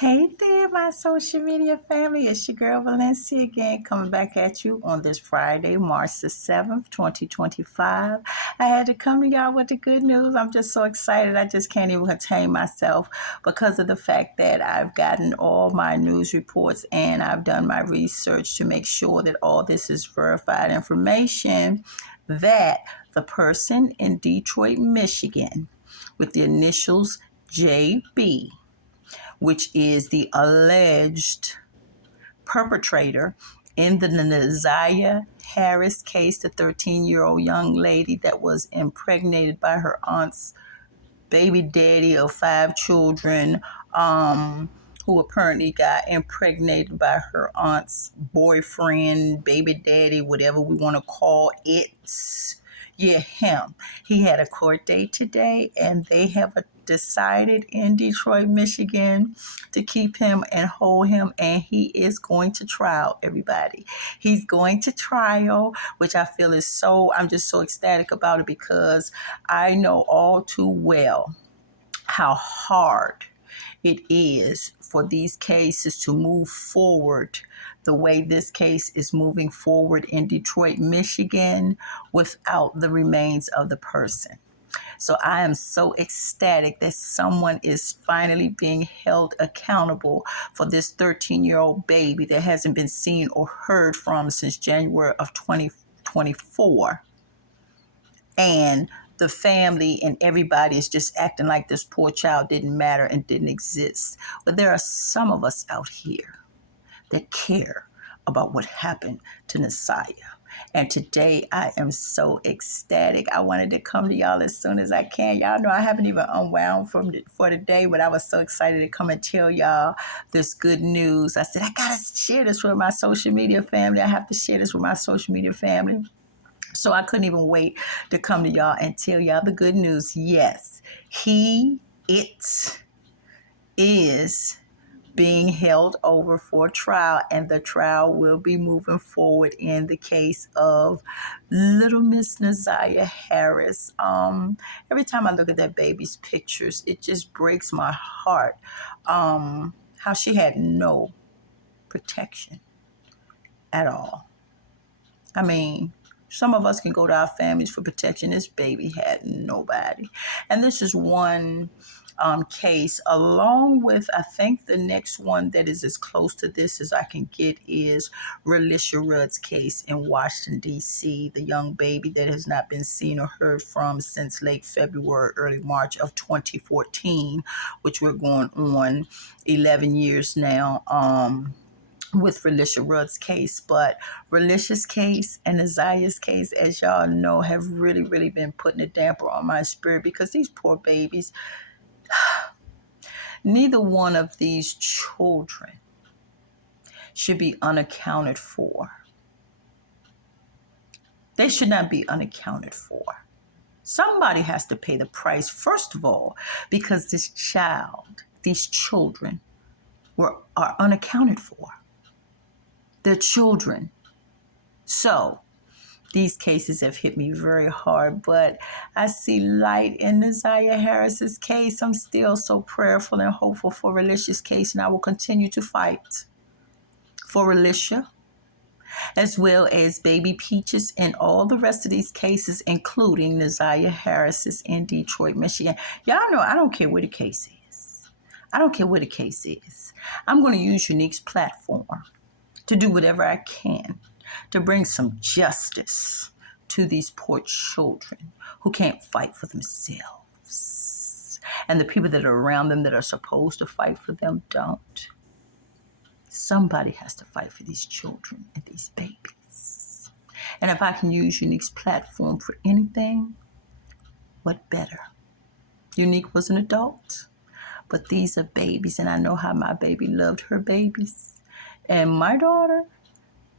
Hey there, my social media family. It's your girl Valencia again, coming back at you on this Friday, March the 7th, 2025. I had to come to y'all with the good news. I'm just so excited. I just can't even contain myself because of the fact that I've gotten all my news reports and I've done my research to make sure that all this is verified information, that the person in Detroit, Michigan, with the initials JB, which is the alleged perpetrator in the Naziah Harris case, the 13-year-old young lady that was impregnated by her aunt's baby daddy of 5 children, who apparently got impregnated by her aunt's boyfriend, baby daddy, whatever we want to call it. Yeah, him. He had a court date today, and they have decided in Detroit, Michigan, to keep him and hold him, and he is going to trial, everybody. He's going to trial, which I feel is I'm just so ecstatic about it because I know all too well how hard it is for these cases to move forward the way this case is moving forward in Detroit, Michigan, without the remains of the person. So I am so ecstatic that someone is finally being held accountable for this 13-year-old baby that hasn't been seen or heard from since January of 2024. And the family and everybody is just acting like this poor child didn't matter and didn't exist. But there are some of us out here that care about what happened to Nasiah. And today I am so ecstatic. I wanted to come to y'all as soon as I can. Y'all know I haven't even unwound for the day, but I was so excited to come and tell y'all this good news. I said, I got to share this with my social media family. I have to share this with my social media family. So I couldn't even wait to come to y'all and tell y'all the good news. Yes, it is being held over for trial, and the trial will be moving forward in the case of little Miss Naziah Harris. Every time I look at that baby's pictures, it just breaks my heart. How she had no protection at all. I mean, some of us can go to our families for protection. This baby had nobody. And this is one case, along with, I think the next one that is as close to this as I can get is Relisha Rudd's case in Washington, D.C., the young baby that has not been seen or heard from since late February, early March of 2014, which we're going on 11 years now. With Relisha Rudd's case, but Relisha's case and Naziah's case, as y'all know, have really, really been putting a damper on my spirit because these poor babies, neither one of these children should be unaccounted for. They should not be unaccounted for. Somebody has to pay the price, first of all, because these children are unaccounted for. They're children. So these cases have hit me very hard, but I see light in Naziah Harris's case. I'm still so prayerful and hopeful for Relisha's case, and I will continue to fight for Relisha, as well as Baby Peaches and all the rest of these cases, including Naziah Harris's in Detroit, Michigan. Y'all know I don't care where the case is. I don't care where the case is. I'm going to use Unique's platform to do whatever I can to bring some justice to these poor children who can't fight for themselves. And the people that are around them that are supposed to fight for them don't. Somebody has to fight for these children and these babies. And if I can use Unique's platform for anything, what better? Unique was an adult, but these are babies, and I know how my baby loved her babies. And my daughter,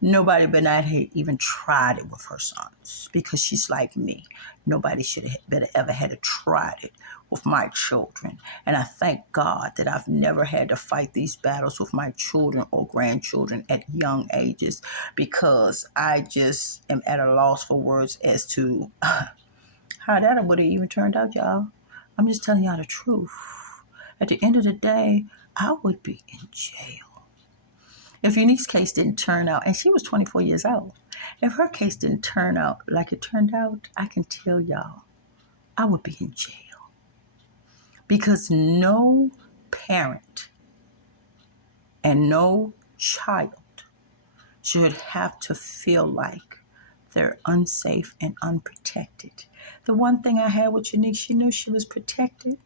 nobody but I had even tried it with her sons because she's like me. Nobody should have ever had to try it with my children. And I thank God that I've never had to fight these battles with my children or grandchildren at young ages, because I just am at a loss for words as to how that would have even turned out, y'all. I'm just telling y'all the truth. At the end of the day, I would be in jail. If Unique's case didn't turn out, and she was 24 years old, if her case didn't turn out like it turned out, I can tell y'all, I would be in jail. Because no parent and no child should have to feel like they're unsafe and unprotected. The one thing I had with Unique, she knew she was protected.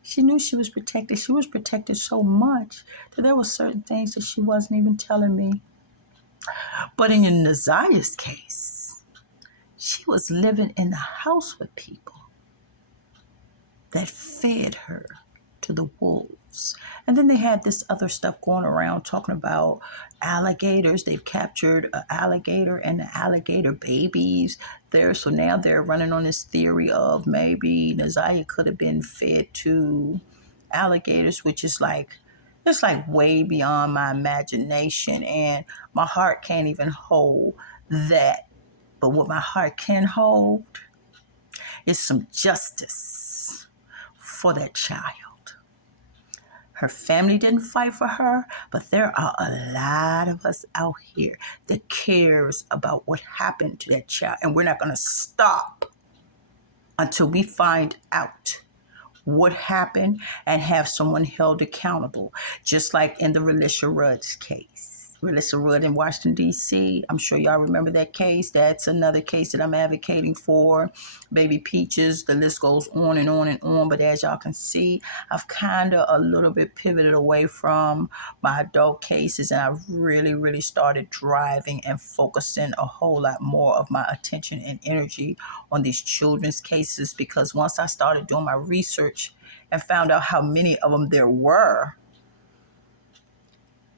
She knew she was protected. She was protected so much that there were certain things that she wasn't even telling me. But in Nazaya's case, she was living in the house with people that fed her to the wolves. And then they had this other stuff going around talking about alligators. They've captured an alligator and the alligator babies there. So now they're running on this theory of maybe Nazaya could have been fed to alligators, which is like, it's like way beyond my imagination, and my heart can't even hold that. But what my heart can hold is some justice for that child. Her family didn't fight for her, but there are a lot of us out here that cares about what happened to that child, and we're not going to stop until we find out what happened and have someone held accountable, just like in the Relisha Rudd's case. Relisha Rudd in Washington, D.C. I'm sure y'all remember that case. That's another case that I'm advocating for. Baby Peaches, the list goes on and on and on. But as y'all can see, I've kind of a little bit pivoted away from my adult cases, and I've really started driving and focusing a whole lot more of my attention and energy on these children's cases, because once I started doing my research and found out how many of them there were,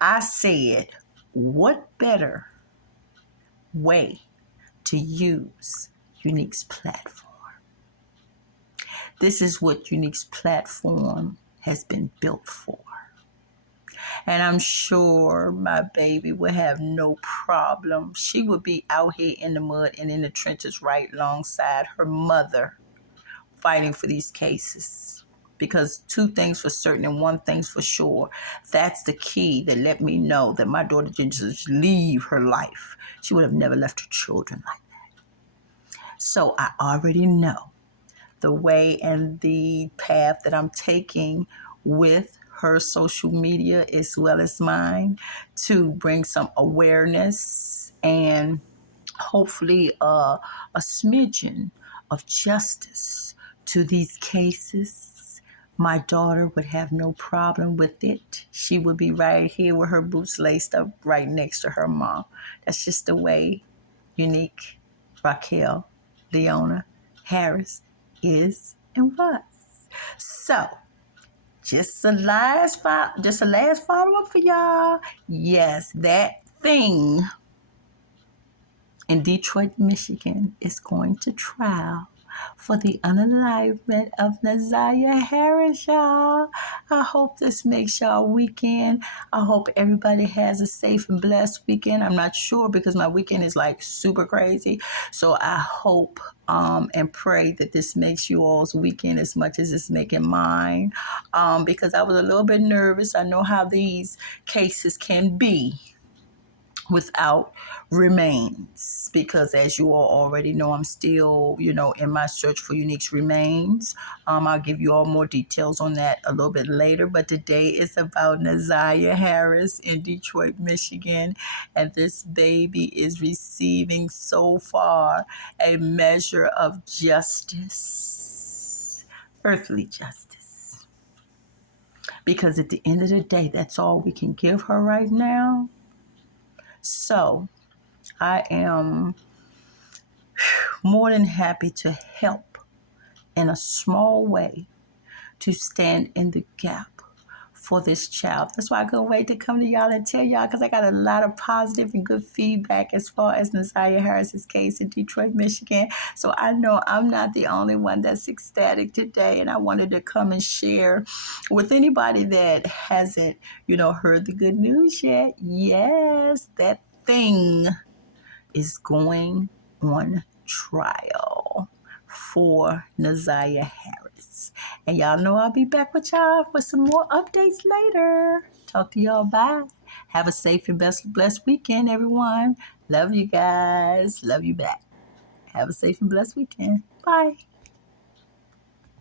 I said, what better way to use Unique's platform? This is what Unique's platform has been built for. And I'm sure my baby would have no problem. She would be out here in the mud and in the trenches right alongside her mother, fighting for these cases. Because two things for certain and one thing's for sure. That's the key that let me know that my daughter didn't just leave her life. She would have never left her children like that. So I already know the way and the path that I'm taking with her social media as well as mine to bring some awareness and hopefully a smidgen of justice to these cases. My daughter would have no problem with it. She would be right here with her boots laced up right next to her mom. That's just the way Unique Raquel Leona Harris is and was. So, just a last follow-up for y'all. Yes, that thing in Detroit, Michigan is going to trial for the unalivement of Nazaya Harris, y'all. I hope this makes y'all weekend. I hope everybody has a safe and blessed weekend. I'm not sure because my weekend is like super crazy. So I hope and pray that this makes you all's weekend as much as it's making mine. Because I was a little bit nervous. I know how these cases can be without remains, because as you all already know, I'm still, in my search for Unique's remains. I'll give you all more details on that a little bit later, but today is about Nazaya Harris in Detroit, Michigan, and this baby is receiving so far a measure of justice, earthly justice, because at the end of the day, that's all we can give her right now. So I am more than happy to help in a small way to stand in the gap for this child. That's why I couldn't wait to come to y'all and tell y'all, because I got a lot of positive and good feedback as far as Nazaya Harris's case in Detroit, Michigan. So I know I'm not the only one that's ecstatic today, and I wanted to come and share with anybody that hasn't, heard the good news yet. Yes, that thing is going on trial for Nazaya Harris. Yes. And y'all know I'll be back with y'all for some more updates later. Talk to y'all. Bye. Have a safe and blessed weekend, everyone. Love you guys. Love you back. Have a safe and blessed weekend. Bye.